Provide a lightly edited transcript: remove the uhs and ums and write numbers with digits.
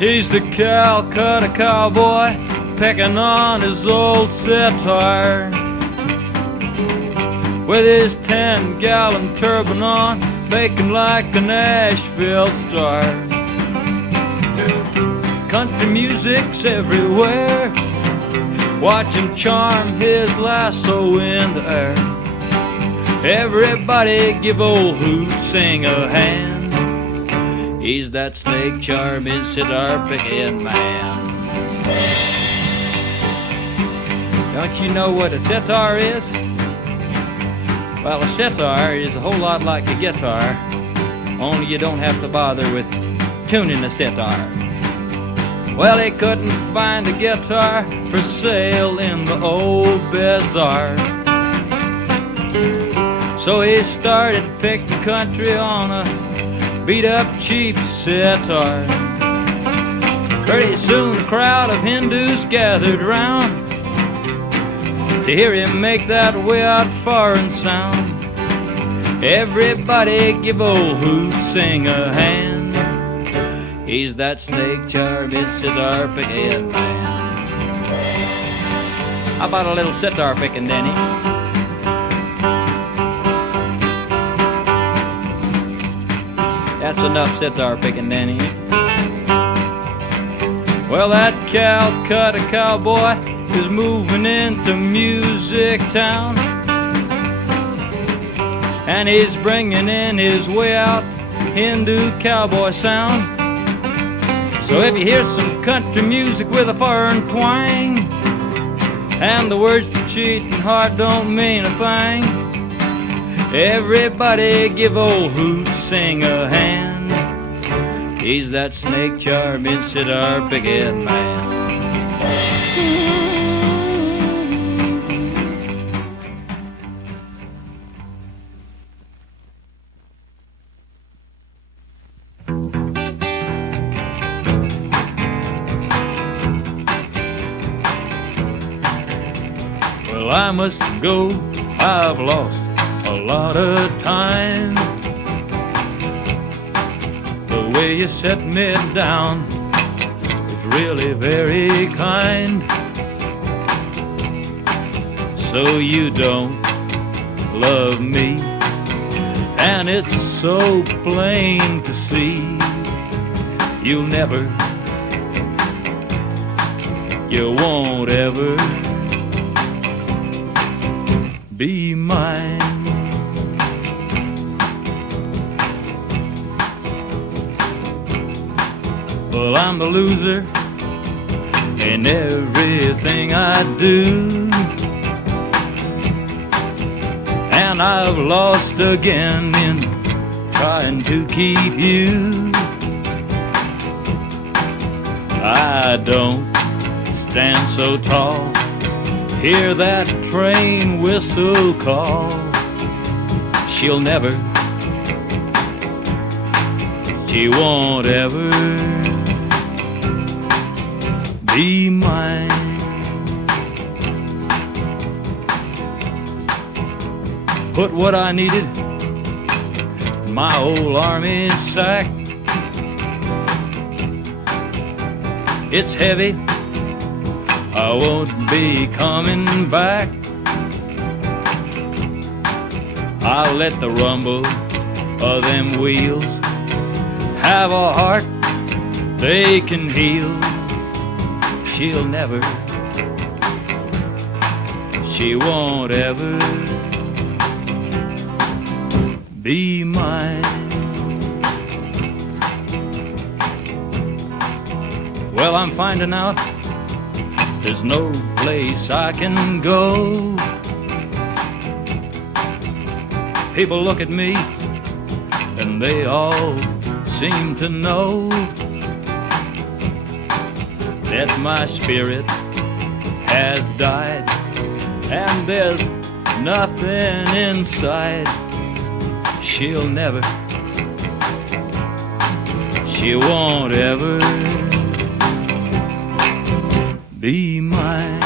He's the Calcutta cowboy, pecking on his old sitar, with his 10-gallon turban on, baking like a Nashville star. Country music's everywhere, watch him charm his lasso in the air. Everybody give old Hootsing a hand. He's that snake charming, sitar picking man. Don't you know what a sitar is? Well, a sitar is a whole lot like a guitar, only you don't have to bother with tuning a sitar. Well, he couldn't find a guitar for sale in the old bazaar, so he started picking country on a beat-up cheap sitar. Pretty soon a crowd of Hindus gathered round to hear him make that way out foreign sound. Everybody give old Hootsing a hand. He's that snake charming, sitar picking man. How about a little sitar picking, Denny? That's enough sitar picking, Denny. Well, that Calcutta cowboy is moving into Music Town, and he's bringing in his way out Hindu cowboy sound. So if you hear some country music with a foreign twang, and the words to cheating heart don't mean a thing, everybody give old Hootsing a hand. He's that snake charming, sitar picking man. Well, I must go, I've lost a lot of time. The way you set me down is really very kind. So you don't love me, and it's so plain to see. You'll never, you won't ever be mine. Well, I'm the loser in everything I do, and I've lost again in trying to keep you. I don't stand so tall, hear that train whistle call. She'll never, she won't ever be mine. Put what I needed in my old army sack. It's heavy, I won't be coming back. I'll let the rumble of them wheels have a heart they can heal. She'll never, she won't ever be mine. Well, I'm finding out there's no place I can go. People look at me and they all seem to know that my spirit has died and there's nothing inside. She'll never, she won't ever be mine.